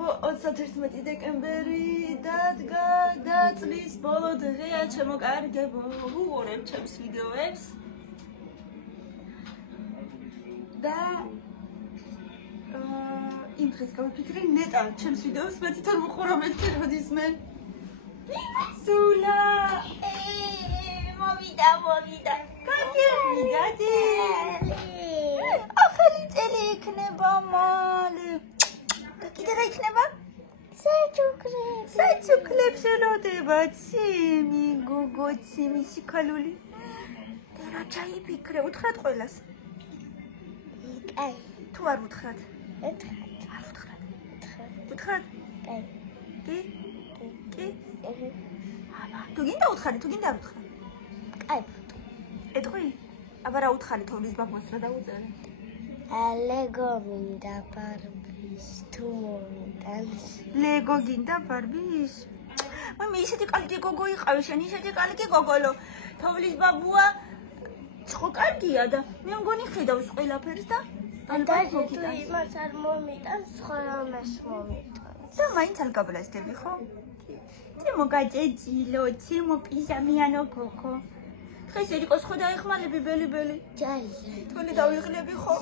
მეგობრებო, 31 დეკემბერი დადგა და წლის ბოლო დღეა ჩემო კარგებო. უყურებ ჩემს ვიდეოებს. და იმ დღეს გავიფიქრე ნეტა ჩემს ვიდეოს მე თვითონ ვუყურო მეთქი როდის მე სულა მოვიდა კარგი მიდადი ახალი წელი იქნება მალე და კიდე რა იქნება საჩუქლებს შენოდება ციმი გოგო ციმი სიქალული და რა ჩაიფიქრე უთხრათ ყველას თუ არ უთხრათ უთხრათ კი თუ გინდა უთხარი თუ გინდა არ უთხარი ეტყვი აბა რა უთხარი თოვლის ბაბუას რა დაუწერე ლეგო მინდა ბარბის თუ მომიტანს ლეგო გინდა ბარბის მე ისეთი კარგი გოგო იყავი შენ ისეთი კარგი გოგოლო თოვლის ბაბუა ხო კარგია და მე მგონი ხედავს ყველაფერს და და თუ იმას არ მომიტანს ხოლმეს მომიტანს და მაინც არ გაბლასდები ხო ცემო გაჭეჭილო ცემო პიჟამიანო გოგო დღეს ერიკოს ხო დაეხმალები ბელი ჯალია თული დავიღლები ხო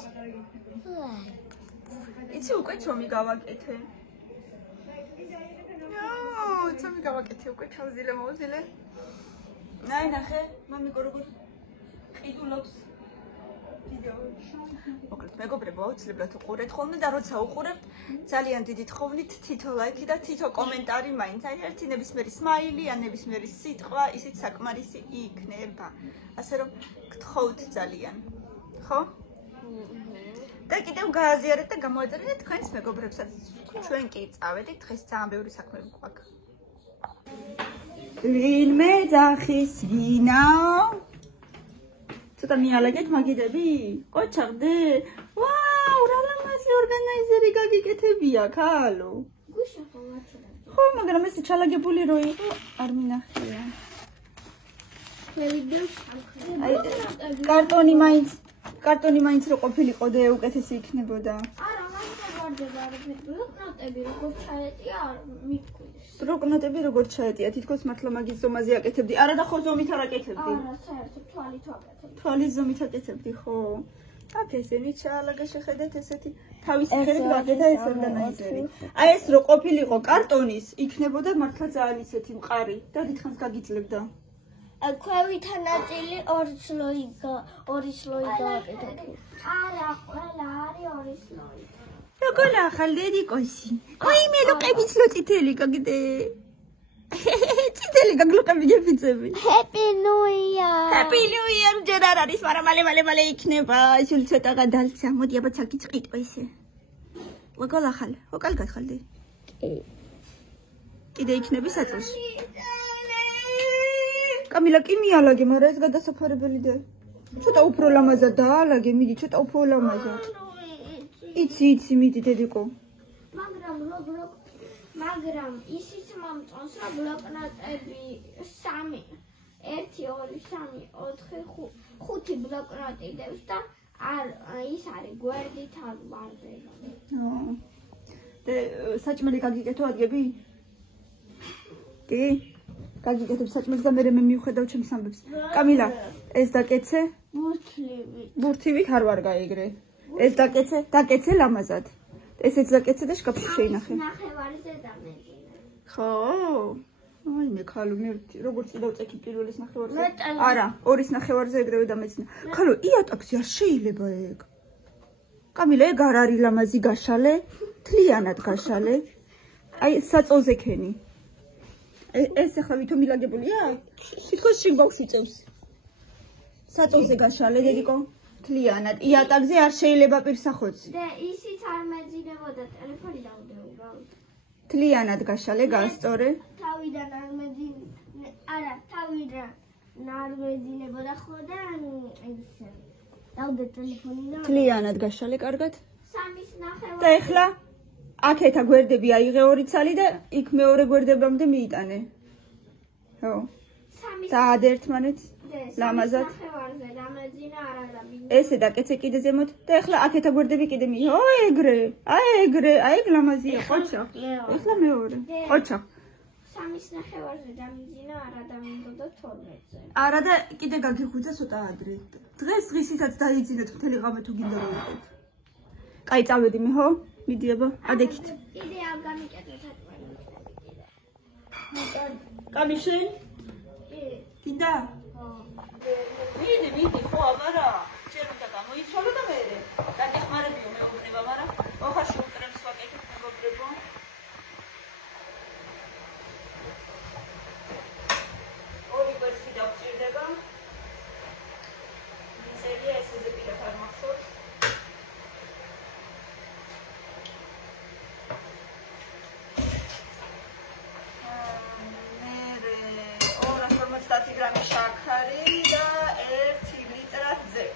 იცი უკვე ჩომი გავაკეთე ჩომი გავაკეთე უკვე ჩავზილე მოვზილე ნახე მამიკო როგორ ყიდულობს მოკლედ მეგობრებო აუცილებლად უყურეთ ხოლმე და როცა უყურებთ ძალიან დიდი თხოვნით თითო ლაიქი და თითო კომენტარი მაინც აი ერთი ნებისმიერი სმაილი ან ნებისმიერი სიტყვა ისიც საკმარისი იქნება ასე რომ გთხოვთ ძალიან ხო და კიდევ გააზიარეთ და გამოაწერეთ თქვენს მეგობრებსაც ჩვენ კი წავედით დღეს ძალიან ბევრი საქმე გვაქვს ვინმე ძახის ვინაო ცოტა მიალაგეთ მაგიდები? ყოჩაღდე? ვაუ, რა ლამაზი ორგანიზერი გაგიკეთებია, ქალო. გუშახო მართლა. ხო, მაგრამ ეს ჩალაგებული რო იყო, არ მინახია. აი, კარტონი მაინც რო ყოფილიყო და უკეთესი იქნებოდა. არა, მაინც ვარდება ბლოკნოტები როგორ ჩაეტია, არ მიტყვის. ბლოკნოტები როგორ ჩაეტია, თითქოს მართლა მაგის ზომაზე აკეთებდი. არა და ხო ზომით არ აკეთებდი. არა, საერთოდ თვალით ვაკეთებდი. თვალის ზომით აკეთებდი, ხო? აქ ესენი ჩაალაგა შეხედეთ ესეთი თავის ხელით ვაკეთა ეს ორგანიზერი. აი ეს რო ყოფილიყო კარტონის, იქნებოდა მართლა ძალიან ისეთი მყარი და დიდხანს გაგიწლებდა. ქვევითა ნაწილი ორი სლოი გააკეთებდი. არა, ყველა არის ორი სლოი. როგორ ახალ დედიკოსი? ой, მე ლოყებიც რო წითელი გაგდე. წითელი გაგლოყები გეფიცები. Happy New Year. Happy New Year ჯერ არ არის, მაგრამ მალე იქნება. შენ ცოტა გადალცა. მოდი აბა ცაკიც ყიტო ესე. როგორ ახალ? ვოკალ გახალდი? კი. კიდე იქნები საწოლში. კამილა კი მიალაგე, მაგრამ ეს გადასაფარებელი და ცოტა უფრო ლამაზად დაალაგე, მიდი ცოტა უფრო ლამაზად. იცი მიდი დედიკო. მაგრამ ისიც მომწონს რა ბლოკნოტები 3 1 2 3 4 5 ბლოკნოტი დევს და არ ის არის გვერდით არ ვარდება. და საჭმელი გაგიკეთო ადგები? კი? გაგიკეთებ საჭმელს და მე მივხედავ ჩემს ამბებს. კამილა, ეს დაკეცე? ბურთივით არ ვარ გაიგრე. ეს დაკეცე ლამაზად. ესეც დაკეცე და შკაფში შეინახე. ნახევარზე დამეძინე. ხო? აი მე ქალო მე როგორც დავწექი პირველის ნახევარზე. არა, ორის ნახევარზე ეგრევე დამეძინა. ქალო, იატაქსი არ შეიძლება ეგ. კამილა, ეგ არ არის ლამაზი გაშალე, თლიანად გაშალე. აი საწოლზე ქენი. ეს ახლა ვითომ მილაგებულია? თითქოს შიგბავში წევს. საწოლზე გაშალე, დედიკო. თლიანად. იატაკზე არ შეიძლება პირსახოც. და ისიც არ მეძინებოდა ტელეფონი დავდეობა. თლიანად გაშალე, გაასწორე. თავიდან არ მეძინებოდა ხო და ესე. დავდე ტელეფონი და თლიანად გაშალე, კარგად? 3-ის ნახევარი. და ეხლა აქეთა გვერდები აიღე 2 ცალი და იქ მეორე გვერდებამდე მიიტანე. ხო. 3-ის სამის და ადერთმანეთ. ლამაზად. ნახევარზე დამეძინა არა და ესე დაკეცე კიდე ზემოთ და ეხლა აქეთა გვერდები კიდე მიიღო. ეგრე. აი ეგ ლამაზია, ყოჩა. ეხლა მეორე. ყოჩა. 3 ნახევარზე დამეძინა არა და მინდოდა 12-ზე. არა და კიდე გაგიხვიძა ცოტა ადრე. დღისითაც დაიძინეთ მთელი ღამე თუ გინდა რომ იყოთ. კაი, წავედი მე, ხო? მიდი აბა, ადექით. კიდე არ გამიკეთე საჭმელი კიდე. კამიშენ? გინდა? მიდი, ხო, აბარა. შენ უნდა გამოიცვალო და მე. გადახმარებიო მეუბნება, მაგრამ ოხაში უკრემს ვაკეთებ მეგობრებო. ორი გვერდში დავჭირდება. მისერია ესეზე პირდაპირ მახსოვს. მე 250 გრამი შაქარი და 1 ლიტრა ძე.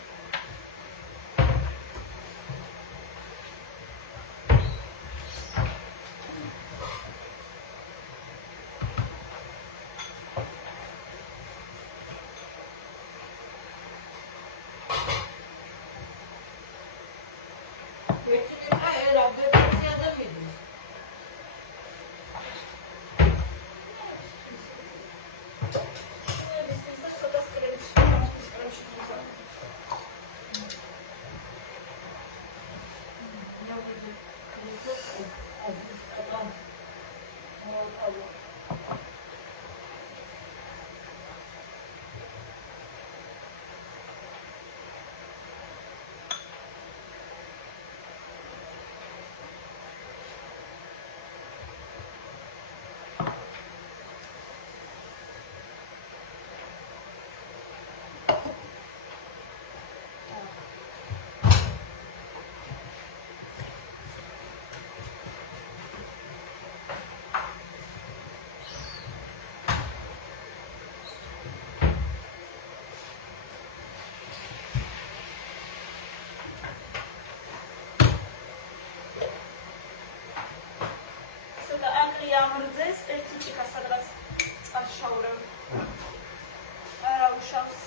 ამორძეს ერთი ჭიქა სადღაც წარშაურებ. არა უშავს.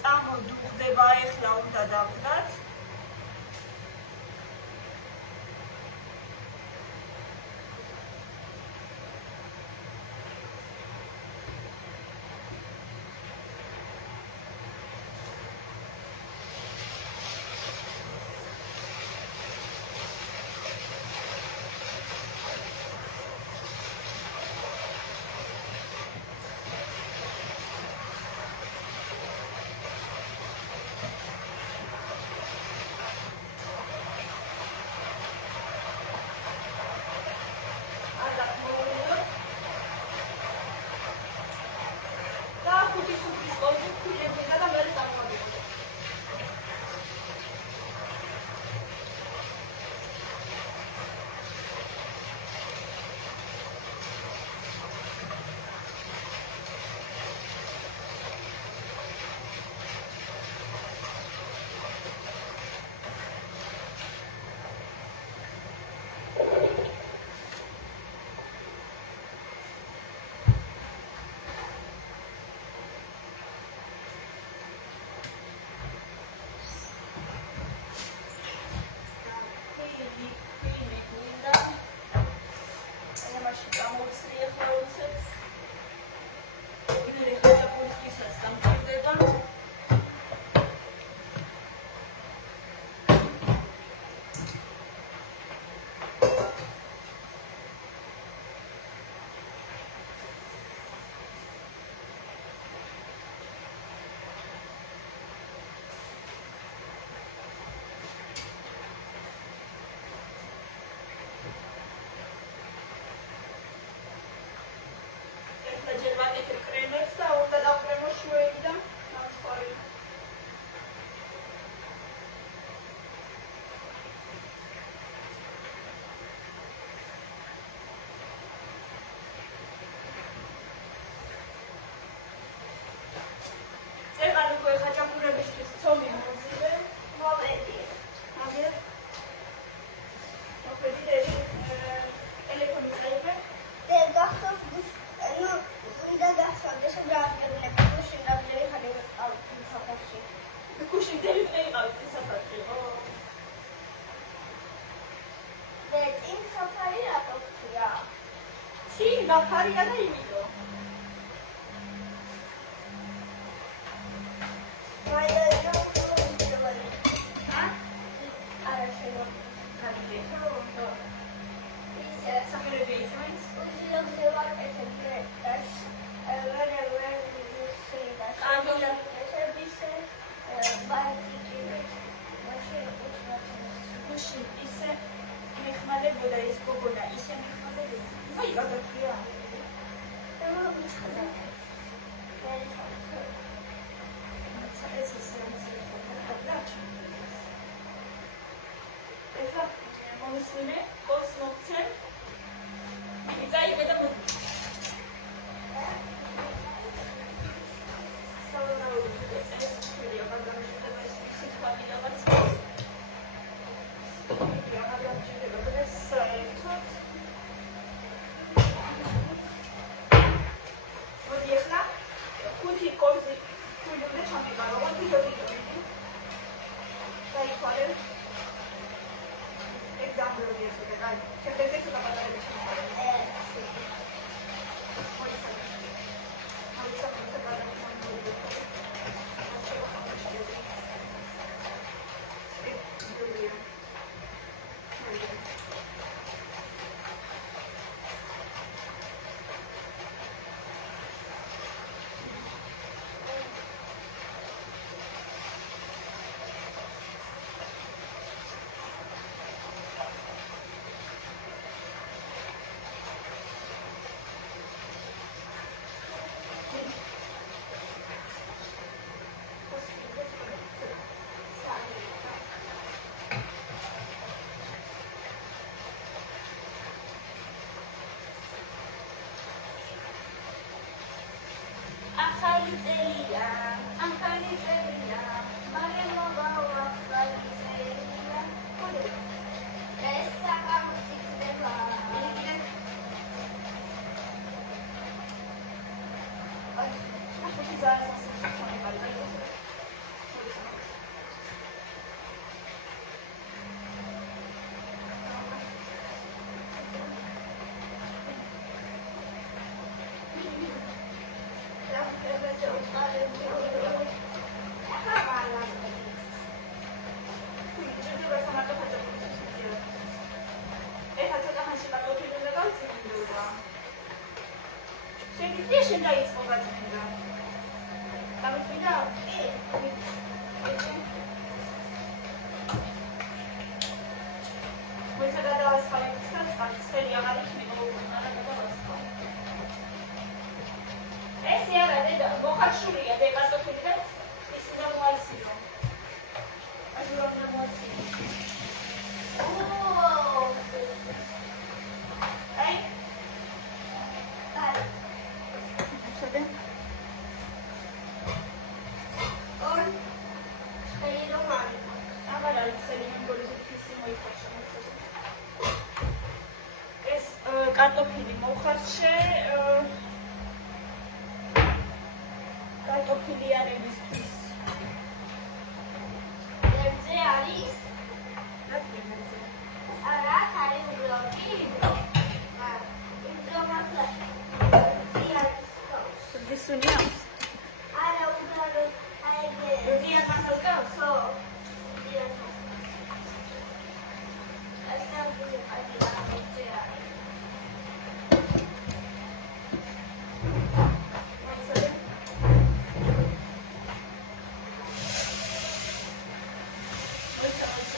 წამოდუხდება ეხლა უნდა დავდათ. გახარია და იმიდო. კარტოფილი მოხარშე კარტოფილი არებისთვის ებზე არის არა არის ბლოკი Disuniams. არა უბრალოდ აიგე Dia masas gals. სო ასნა ვიდეო აიგე Wait,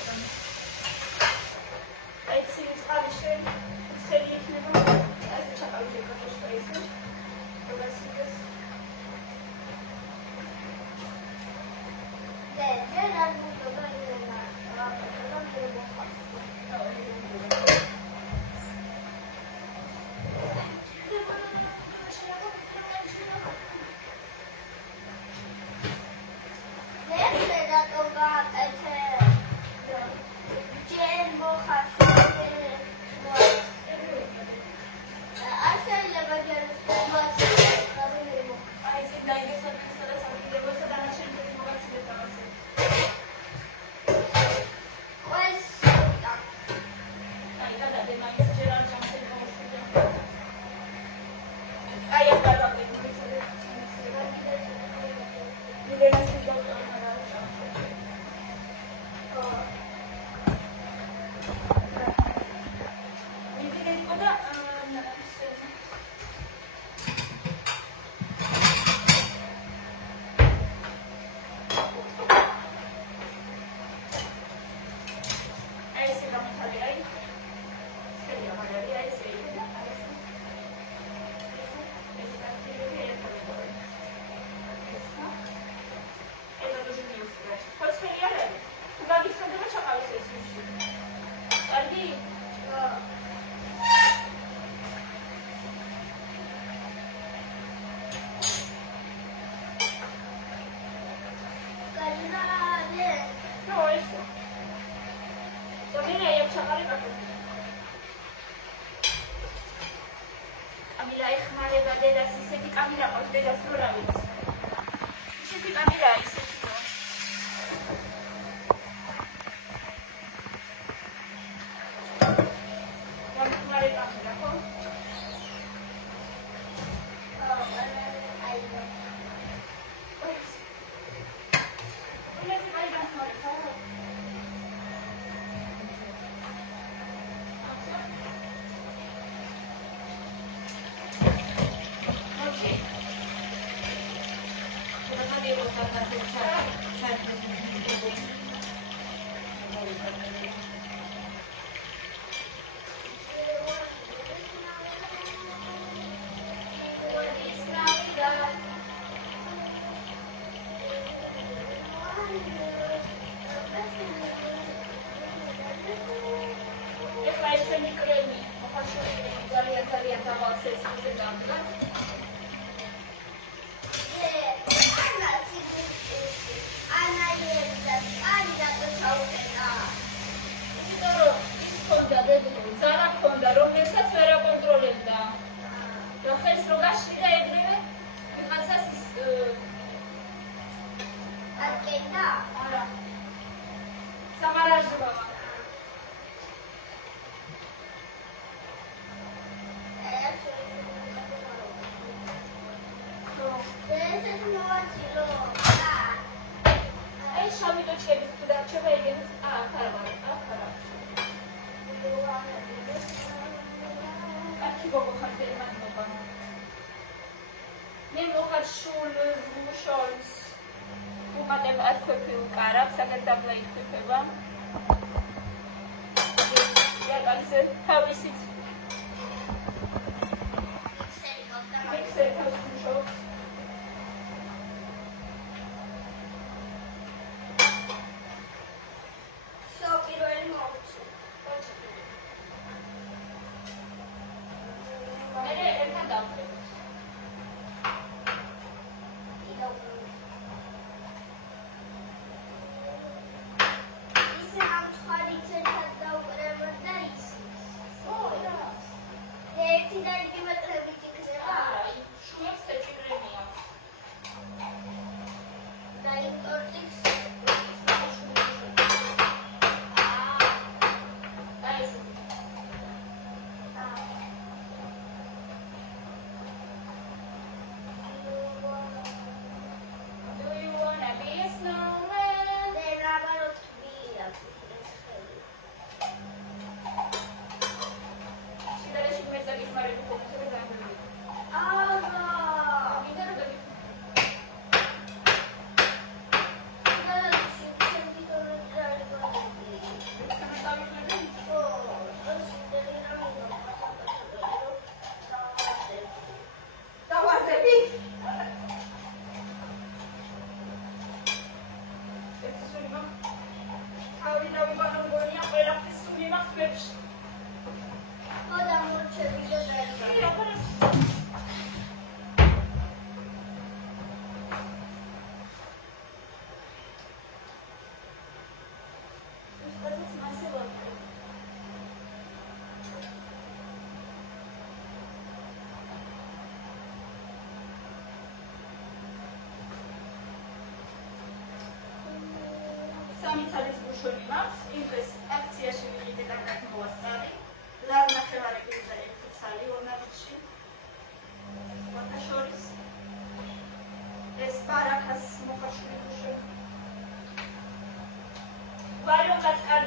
ეს ბარაქას მოხარშული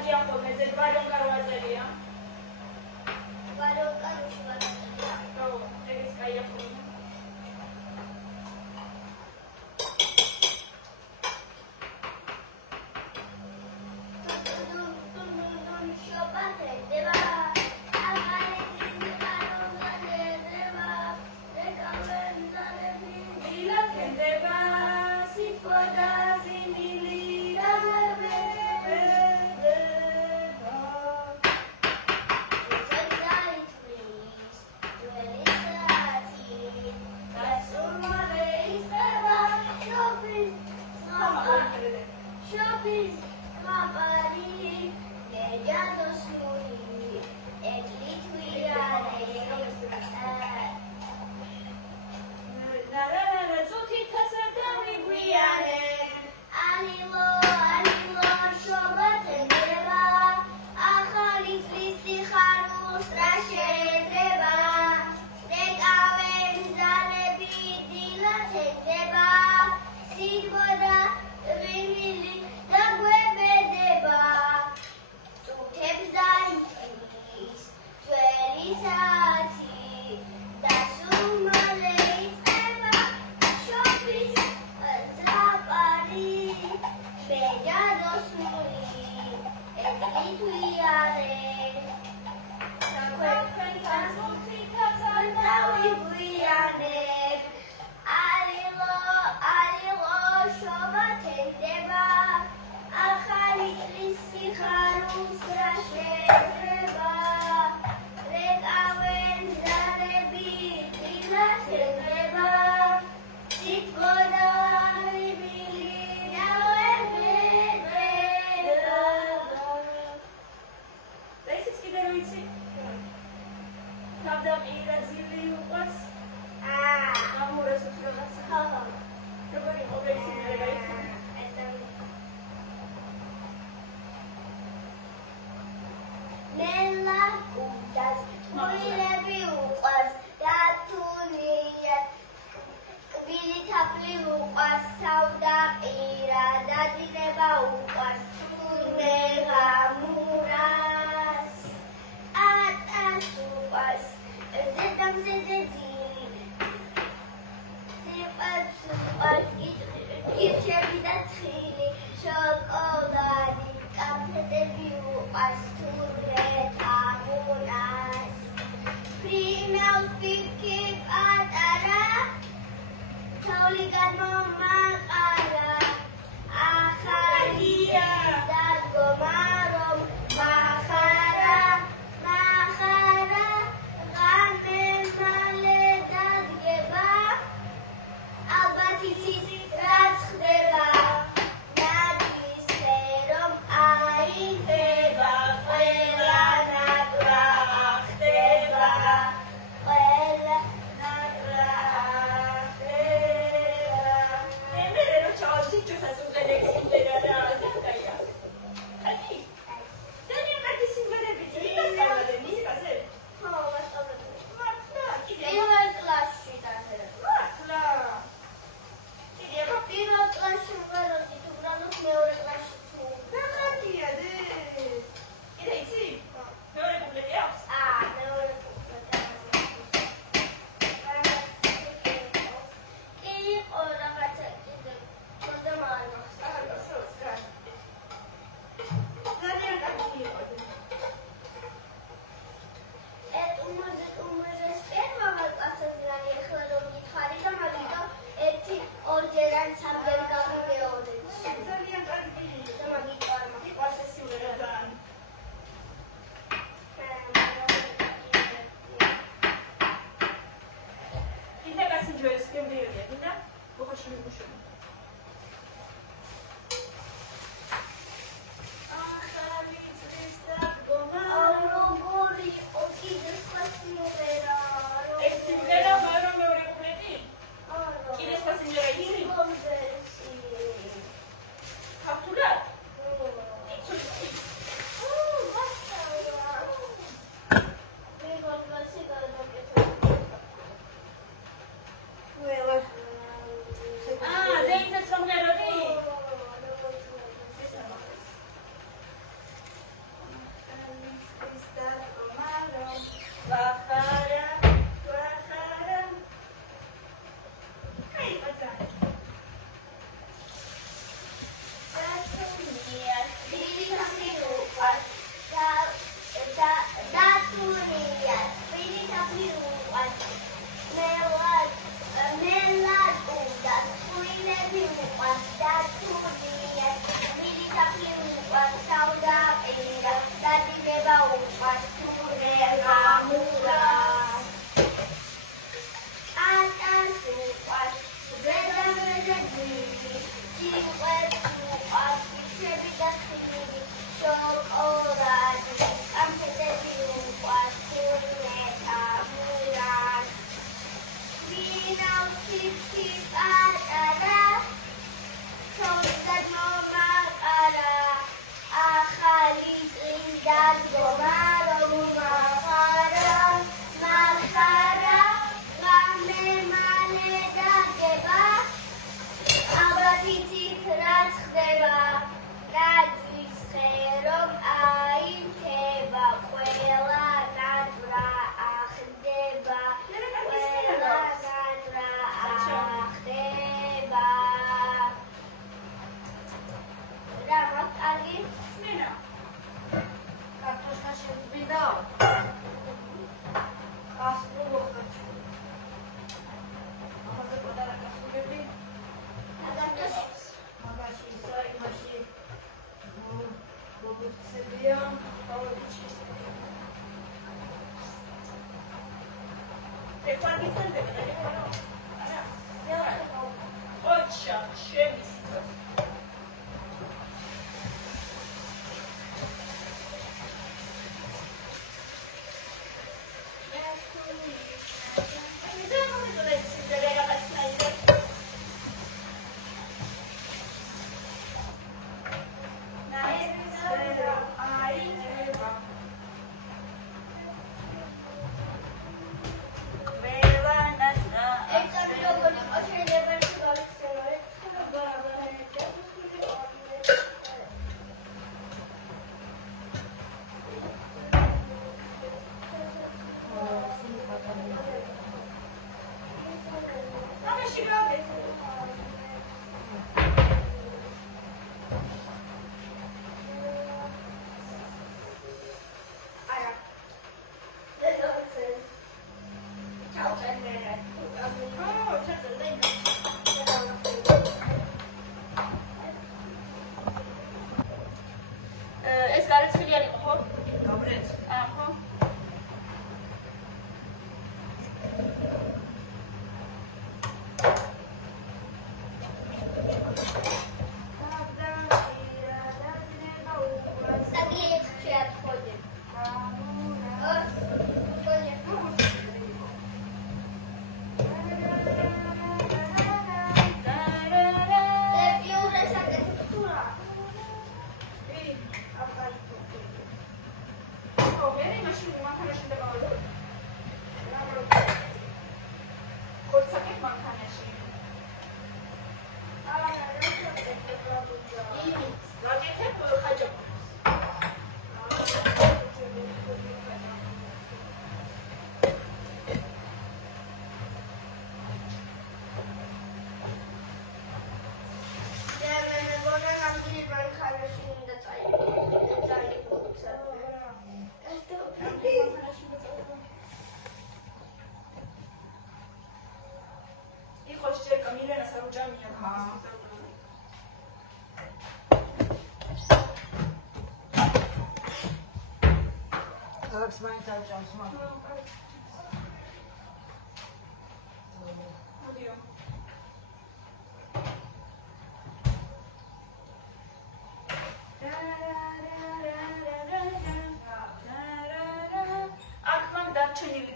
კაცია ხოლმე ზედვარიონკა რო აწერია. ვარიონკა რო შევა. ხო, ეგეც კაია ხოლმე. Bye.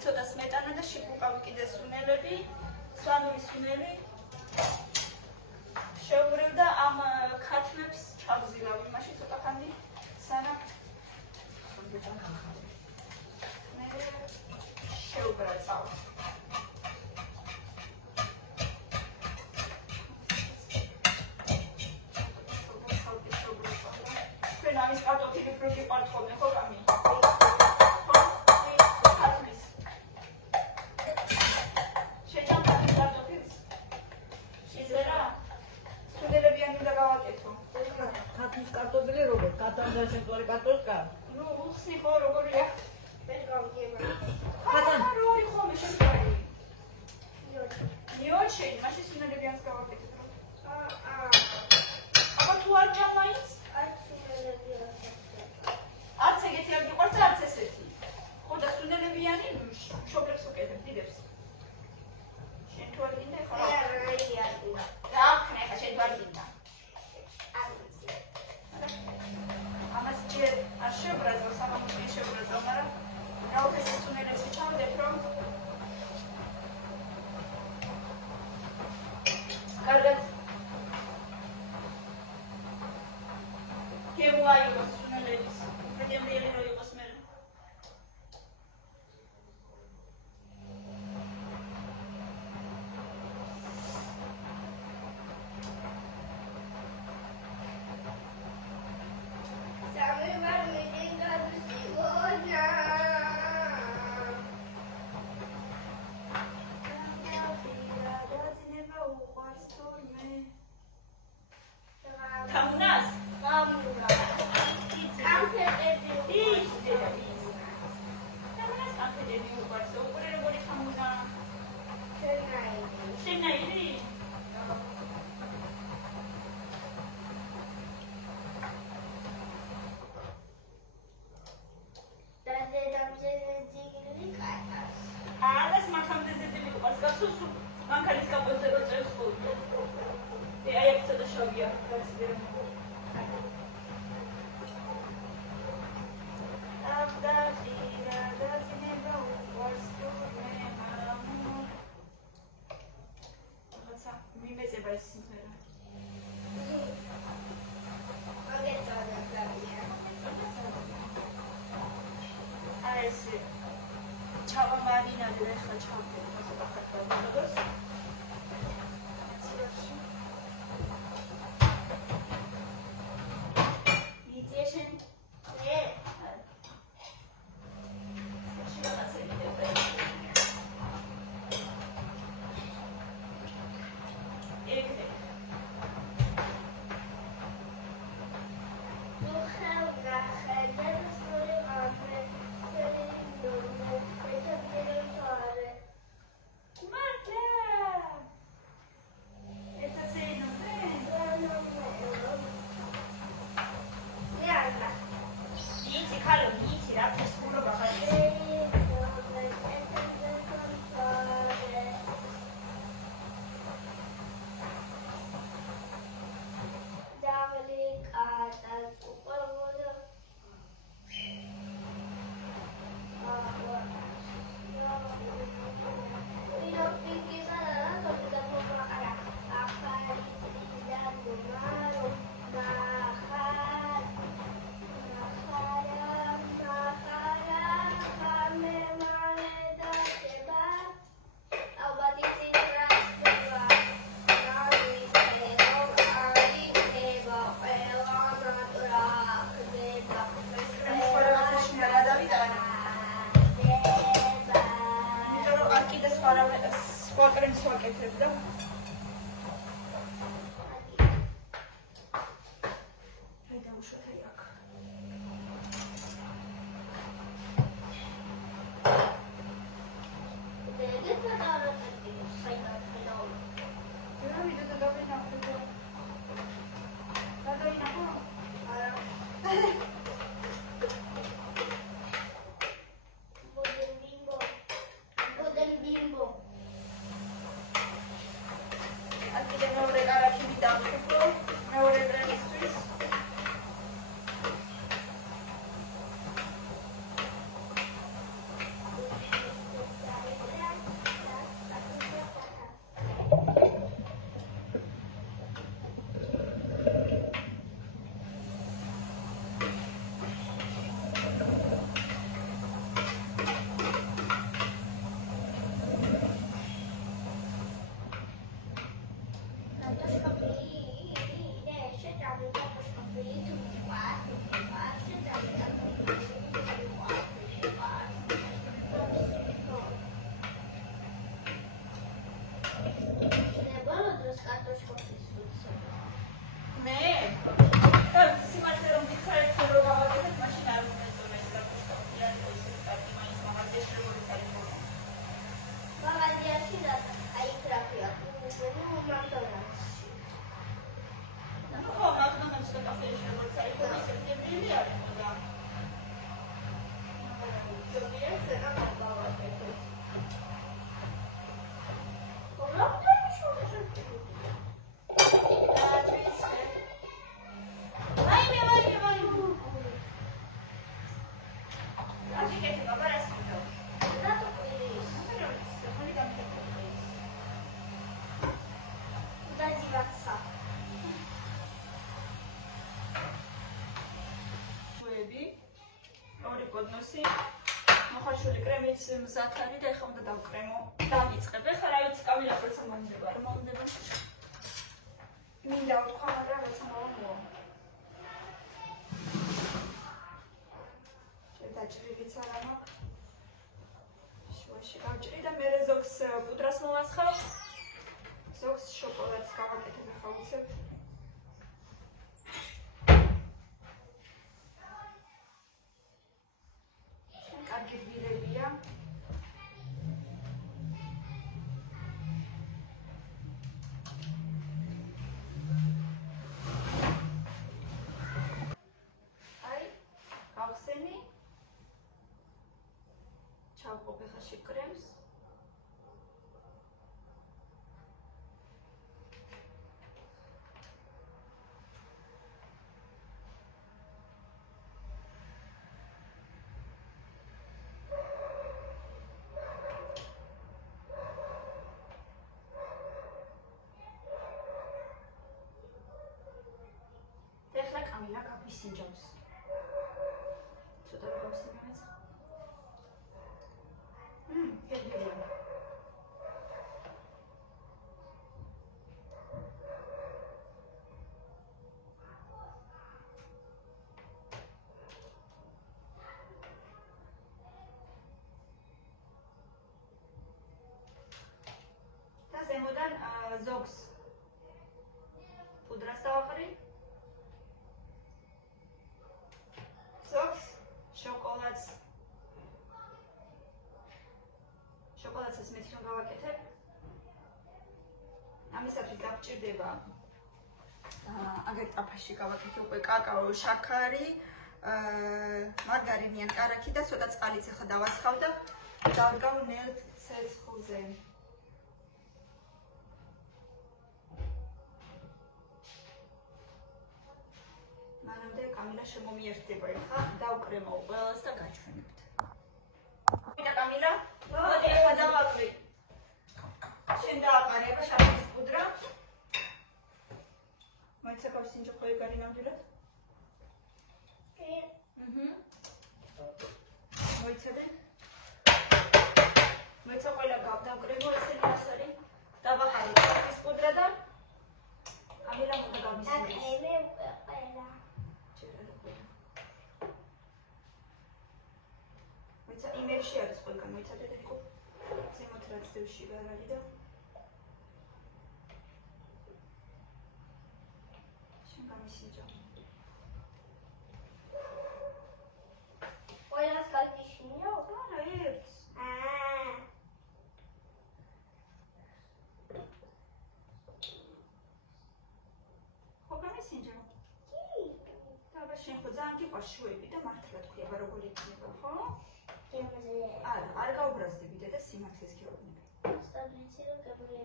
ცოტა სმეტანა და შეგუყავი კიდე სუნელები, სვანური სუნელი. შევურევ და ამ ქათმებს ჩავზილავ იმაში ცოტა ხანი, სანამ მე შევბრაცავ. ჩვენ ამის კარტოფილი ფრუგი ყავთ ხოლმე ხო კამი? კარტოფილი როგორ? კატანძარჩენწვარი კარტოფილკა? ნუ უხსნი ხო როგორია? ვერ გავიგებია. ხატან როი ხომე შემწარი. ნიოჩი, მაშინ სუნელებიანს გავაკეთებ. აბა თუ არ ჭამაიც? აი სუნელებიანს. არც ეგეთი არ გიყვარს და არც ესეთი. ხო და სუნელებიანი შოპებს უკეთებ დიდებს. შენ თუ არ გინდა ხო? რა არის? რა ხნე ხა შენ თუ არ გინდა. ვაიღოს სუნელების. პრეტემბრიელი რო იყოს მე. კოდნოსი. მოხარშული კრემიც მზად არის და ეხლა უნდა დავკრემო. დავიწყებ. ეხლა რა ვიცი, კამილა პროცესა მომდება, რა მომდება. მინდა ვთქვა, მაგრამ რაცა მომოვა. დაჭრილიც არ მაქვს. შუაში გავჭრი და მე ზოგს პუდრას მოვასხავ. ზოგს შოკოლადს გავაკეთებ ახლა უცებ. კარგი დილებია. აი, გავხსენი. ჩავყოფ ხაში კრემს. კამილა გაფისინჯავს. ცოტა გავსინჯებს. გეძია. და ზემოდან ზოგს პუდრას დავაყრი. შოკოლადს მეთქი რომ გავაკეთებ. ამისათვის გაგჭირდება აგერ ტაფაში გავაკეთე უკვე კაკაო, შაქარი, მარგარინი ან კარაქი და ცოტა წყალიც ახლა დავასხავ და დავდგავ ნელ ცეცხლზე. მანამდე კამილა შემომიერთდება. ეხლა დავკრემო ყველას და გაჩვენებთ. ვიდა კამილა? მოდი ახლა დავაყრი. შენ დააყარე აბა შაქრის პუდრა. მოიცა გავსინჯო ხოლმე გარი ნამდვილად? კი. მოიცადე? მოიცა ყველა დავკრემო ესენი ასარი. დავაყარე შაქრის პუდრა და კამილა უნდა გამისინჯოს. აკრემე ყველა. იმერში არის ყველგან მოიცადეთ ეკო ზემოთ რაც დევში ვერ არის და შენ გამისინჯო. ყველას გაგიშინიო? არა, ერთს. ხო გამისინჯო? კი. და აბა შენ ხო ძალიან გიყვარს შუები და მართლა თქვი აბა როგორ იქნება, ხო? არ გაუბრაზდები და სიმართლეს გეუბნები.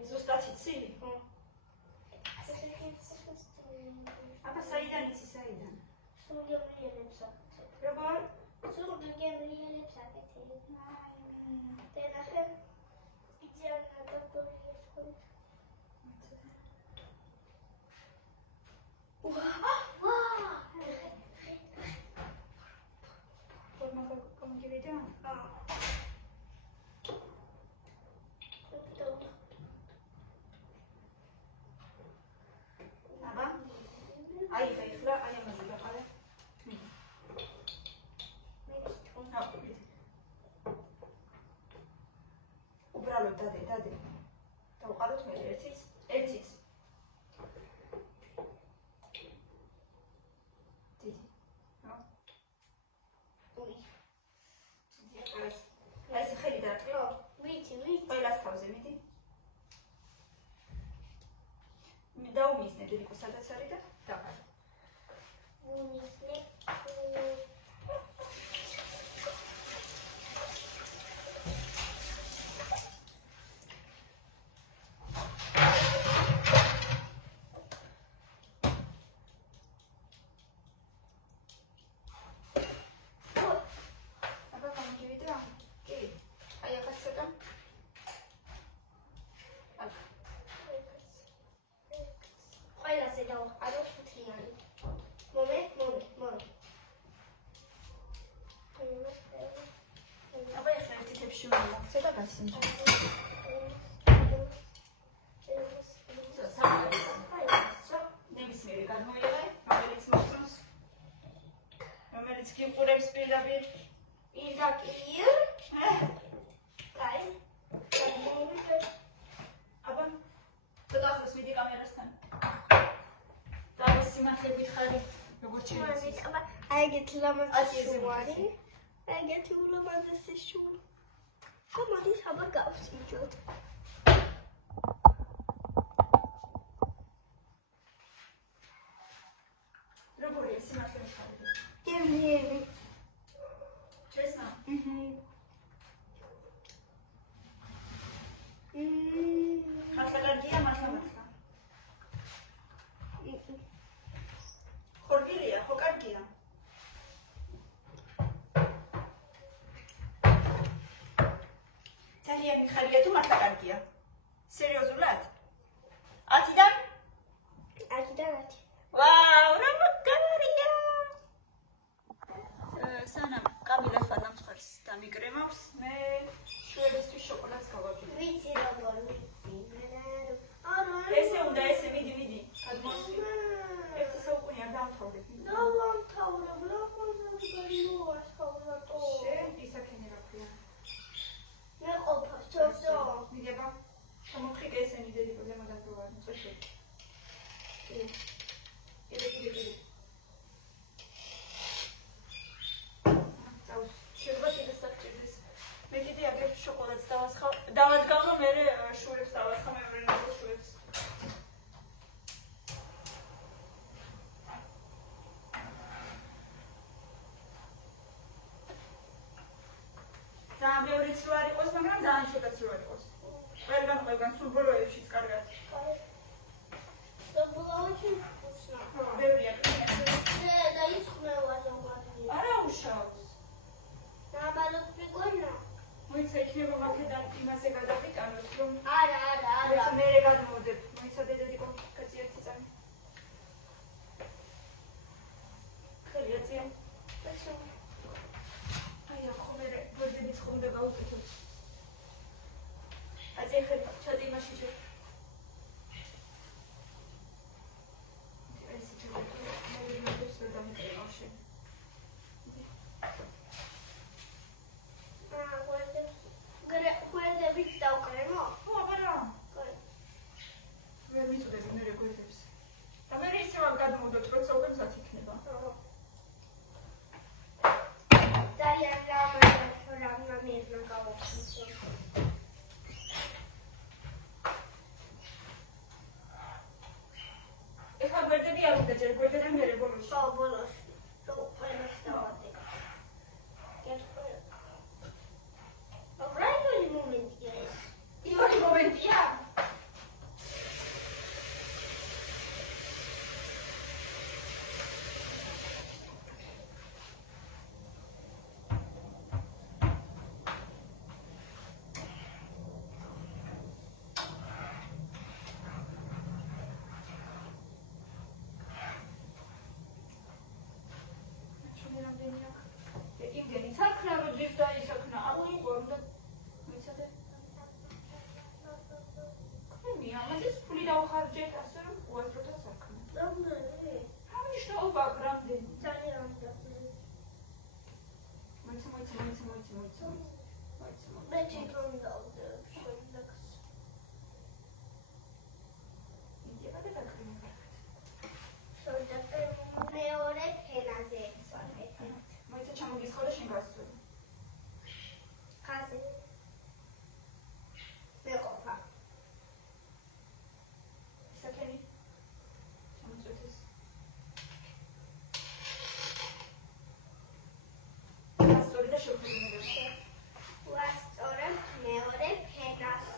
ზუსტად იცი? ხო. აბა საიდან იცი, საიდან? სულგემრიელებს აკეთებ. როგორ? სულგემრიელებს აკეთებ. და ნახე იძიანა დოქტორი ესქოთ. დადე. დავყავოთ მე ერთიც. დიდი. ხო? უი. ეს ხელი დააყრო? ვიცი. ყველას თავზე მიდი. მე დაუმისნე დედიკო სადაც არის და დაყავ. უმისნე. გასინჯა. ნებისმიერი გადმოიღე, რომელიც მოსწონს. რომელიც გიყურებს პირდაპირ. პირდაპირ. კაი. აბა, ცოტა ახლოს მიდი კამერასთან. და სიმართლე გითხარი, როგორ ჩივიცი. აბა, აიგეთ ლამაზი შუარი. აიგეთ ლამაზი შუარი. მოდის აბა გავსინჯოთ. როგორია სიმართლე გითხარი? გემიერი. ჩესნა? ხალხა კარგია, მართლა. ხორბილია, ხო კარგია? ძალიან მიხარია თუ მართლა კარგია? სერიოზულად? 10-დან? 10-დან 10. ვაუ, რა მაგარია! სანამ კამილა ხარ ნამცხარს დამიკრემავს, მე შუებისთვის შოკოლადს გავაკეთებ. ვიცი როგორ ვიცი. ესე უნდა, ესე მიდი. გადმოსვი. ერთი საუკუნე არ დამთავრებ. დავამთავრებ, ლაპაზა შენ ისაქენი რა ქვია? მე ყოფა, სოძო. მიგება? შემოხიკე ესენი დედი პრობლემა დაბრუნდა, წოჩე. კიდე. შეიძლება კიდე სტარტირდეს. მე კიდე აგერ შოკოლადს დავადგავ, რომ მე შურებს დავაცხა მეორე ნაზოს შურებს. ძალიან ბევრი ცრო არ იყოს, მაგრამ ძალიან ცოტა ცრო არ იყოს. ყველგან სულ ბოლოებშიც კარგად. საბოლოოში უსნა. ბევრია. და ის ხმევა ზოგადია. არა უშავს. დამალოთ მიგონა. მოიცა იქნება მაქედან იმაზე გადავიტანოთ, რომ არა. მე გადმოვდებ. მოიცა დედადი კომუნიკაცია ერთი წამი. ხელია წიან. აი, ახო მე ბოდების ხუმდა გავუკეთო. აწე ხელი ჩადი იმაში შე. ეს ჩადი მე მოდებს და დამეკრებავ შენ. გვერდებით დავკრემო? ხო, აბარა. ვერ მიწოდები მე გვერდებს. და მე ისევ გადმოვდოთ, რომ საუკეთესო მზად იქნება. ძალიან რამნა მიერნა გავახსნო. ეხლა გვერდები არ უნდა ჯერ გვერდები მე ბოლოში. ხო, ბოლოში. ყველას დავატე. რაიონი მომენტია ეს. იური მომენტია? იმდენი საქმე რომ ძირს და ისაქმნა აღუყურდა. მიცადე. მე ამაზეც ფული დავხარჯეთ, ასე რომ უაზროთა საქმე. რამდენი? რა მნიშვნელობა აქვს რამდენი? ძალიან რამდენი. მოიცა. მე თვითონ დავდებ შემდეგს. მიდიება და დაკრინება. შევდებ მეორე ფენაზე ვაკეთებ. მოიცა ჩამოგისხო და შენ გასწორი. ხაზი. მე ყოფა. ისაქენი. ჩამოწვეთის. გასწორი და შევფერმებები. ვასწორებ მეორე ფენას.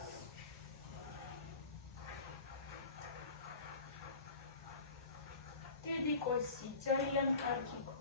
დიდი კოცი, ძალიან კარგი ქო.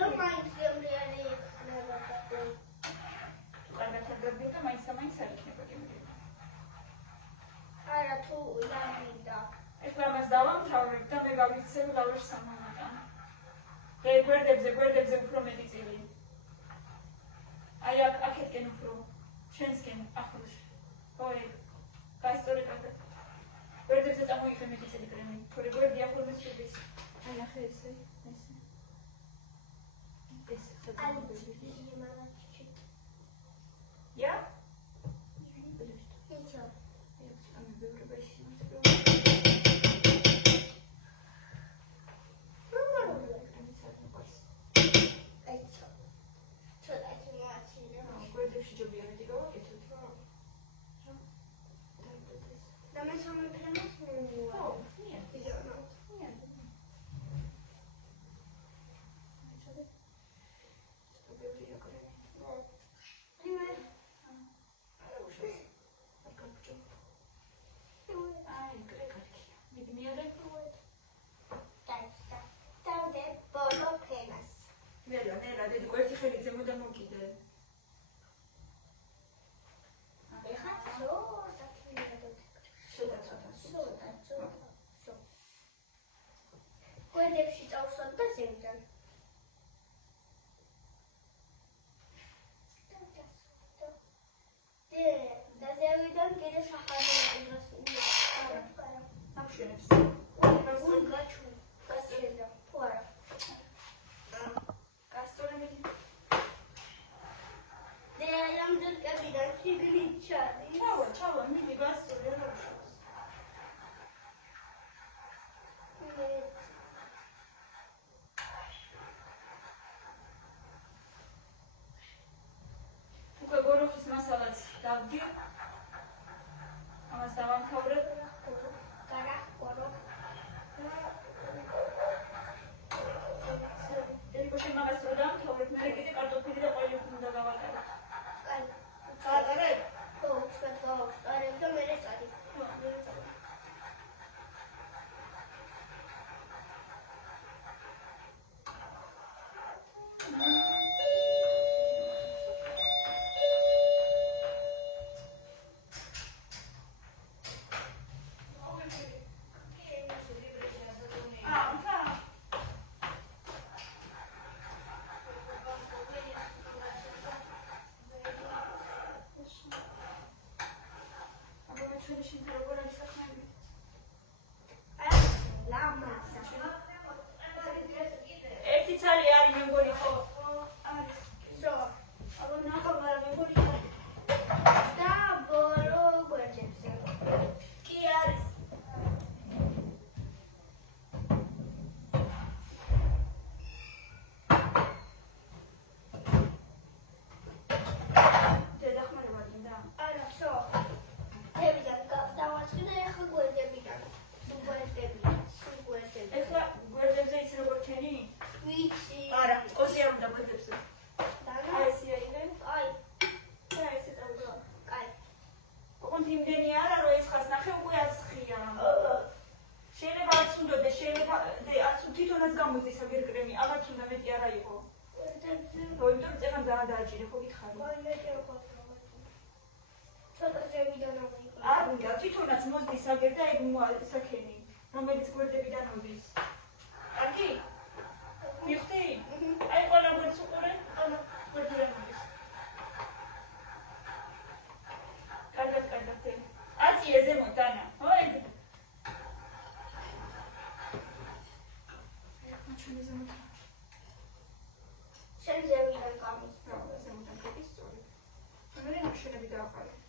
რომ მაინც გემრიელი იქნება და განათებები და მაინც არ იქნება გემრიელი. არა თუ დამინდა. ეხლა მას დავამთავრებ და მე გავიქცევ ლავაშ სამონატან. გვერდებზე უფრო მეტი წილი. აი აქეთკენ უფრო შენსკენ ახლოს. ოი, გასწორი კარგად. გვერდებზე წამოიღე მეტი წილი კრემი. თორე გვერდი ახლოს შედის. აი ნახე ესე. Ja? Ничего. გვერდებში წავსვათ და ზევიდან. და ზევიდან კიდე სახარებად აფშენებს. გასწორდა. თუ არა. გასწორებული. ამჯერ კაბიდან შიგნით ჩადი. ჩავა, მიდი გასწორე რა უშავს. უკვე გოროხის მასალაც დავდი. ამას დავამთავრებ. Gara, gorox. ელიკო შემაგას რო დავამთავრებ, მე კიდე კარტოფილი და ყვავილი უნდა გავატარო. კაი. გაატარებ? ხო, უცბად გავაყარებ და მე წადი. თვითონაც მოსდის აგერ და ეგ მოსაქენი, რომელიც გვერდებიდან მოდის. კარგი? მიხდი? აი ყველა გვერდს უყურე, ყველა გვერდიდან მოდის. კარგად. აწიე ზემოთ დანა. ხო ეგ? ჩვენი ზემოთ. შენ ზევიდან გამოს. რა, ზემოთან გეტის სწორი. მე ნახშენები დავყარე.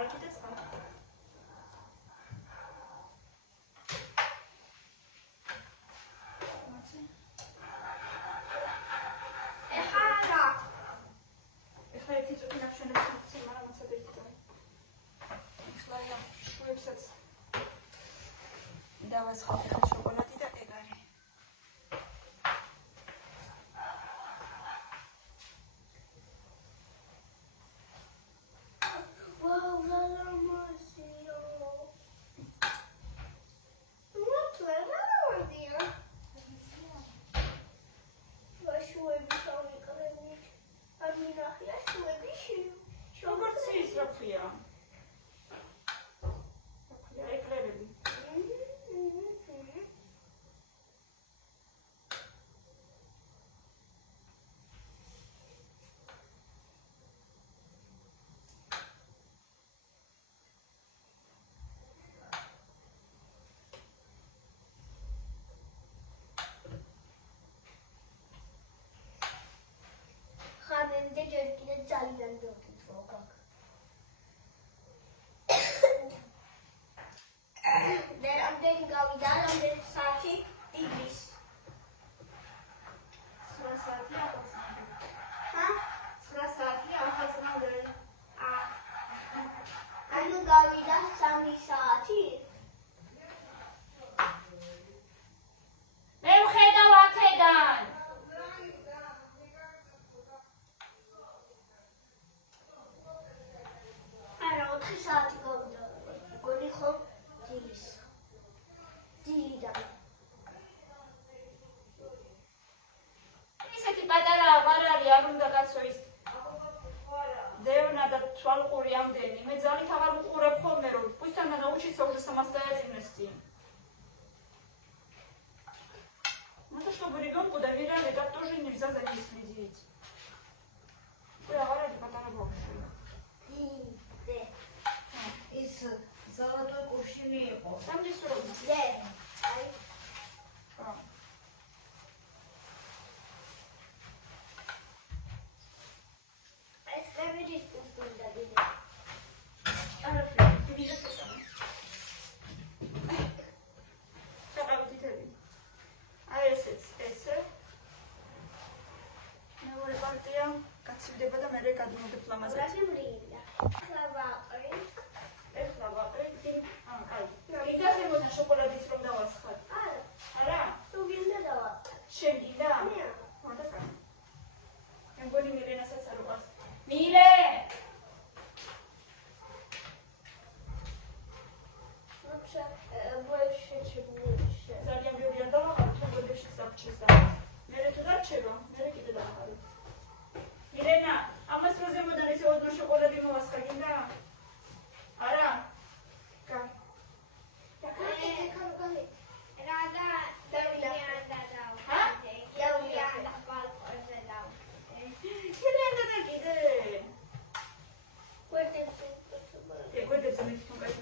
არაკი და წყალი. ეხლა ერთი წუთი ნახშენებს მიცი, მაგრამ მოცად ერთი წუთი. ეხლა შუებსაც დავასხავთ ახლა შოკოლადი და ეგარი. ხანემდე ჯერ კიდე ძალიან დოქით მოგაკ. და რამდენი გავიდა, რამდენი საათი იგის. 9 საათია ახალწლამდე. ჰა? 9 საათია ახალწლამდე. ანუ გავიდა 3 საათი? მე ვხედავ აქედან. არა 4 საათი გავიდა. გონი ხო დილის. დილიდან. ისეთი პატარა აღარ არის, არ უნდა კაცო ის. დევნა და თვალყური ამდენი. მე ძალით აღარ ვუყურებ ხოლმე რომ пусть она научится уже самостоятельности. Надо, чтобы ребенку доверяли, так тоже нельзя за ней следить. Ой, აღარ არის პატარა ბავშვი. ის ზალატო კუშინი იყო. სამჯის რომ დე. აი ეს კამერის პუნქტი დიდი. არაფერი, დიდი ხდება. ჩაყავით ითები. აი ესეც, ესე. მეორე პარტია გაცივდება და მე გადმოვდებ ლამაზად. რაში მრია? ხლავაყრი. ეხლა ვაყრით. აი. გიგაზე მოთა შოკოლადის რომ დავასხათ. არა. არა? თუ გინდა დავაყრი. შენ გინდა? მე. მოდა კა. მე მგონი მილენასაც არ უყავს. მილე! Вообще, больше, чем лучше. ძალიან ბევრი არ დავაყაროთ, თუნდაც საფრჩესა. მე თუ დარჩება, მე კიდე დავაყაროთ. მილენა, ამას რო ზემოდან ესე ოდნო შოკოლადი მოვასხა, გინდა? არა? კა. Rada, მილენა და კიდე. ეკვეთებს მე თვითონ კაი.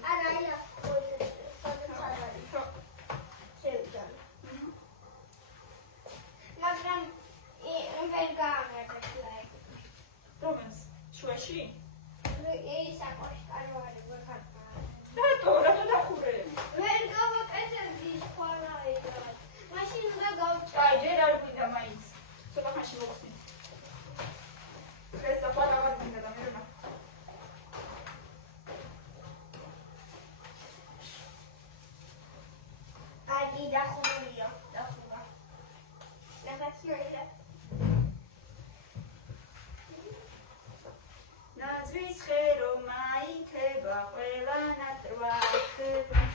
რომენს? შუაში? რატო დახურე? აი, ჯერ არ გვინდა მაინც. ცოტა ხანში მოვხსნით. ეს ახლა აღარ გვინდა და მე რა. ნაძვის ხერო მაითება ყველა ნატრვა ხება.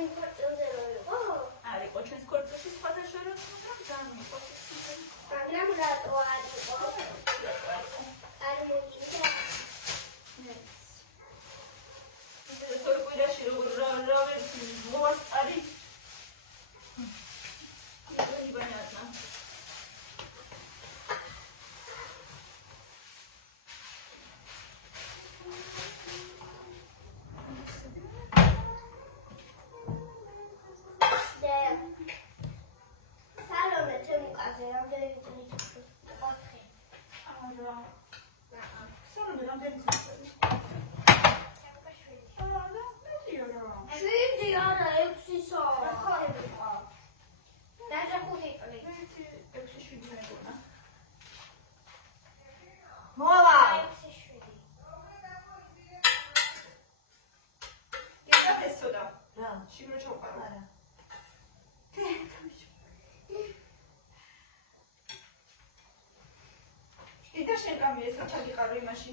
არ იყო ჩვენს ქორწილში სხვათა შორის, მაგრამ ძალიან მიყვარს. მაგრამ რატო არ იყო? არ მოგიწევს. ეს ორი კვირაში როგორ მოვასწარი. იბანატა. და შენ კამი ეს ჩაგიყარო იმაში.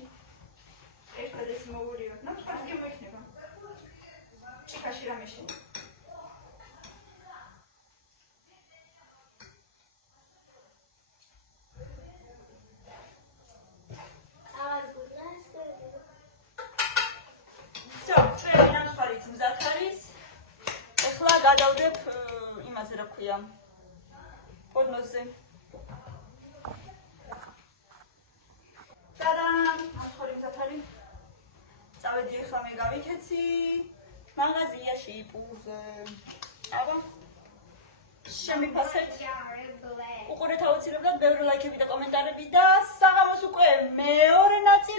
ერთად ეს მოვურიოთ. ნუ თქვენ კი მოიქნება. ჭიქაში რამეში. ჩვენ ნამხარიც მზად არის. ეხლა გადავდებ იმაზე რა ქვია. პოდნოზე. Tadam! Ახორი მზათარი. წავედი ახლა მე გავიქეცი მაღაზიაში პულზე. აბა. შემიფასეთ. უყურეთ აუცილებლად ბევრი ლაიქები და კომენტარები და საღამოს უკვე მეორე ნაწილი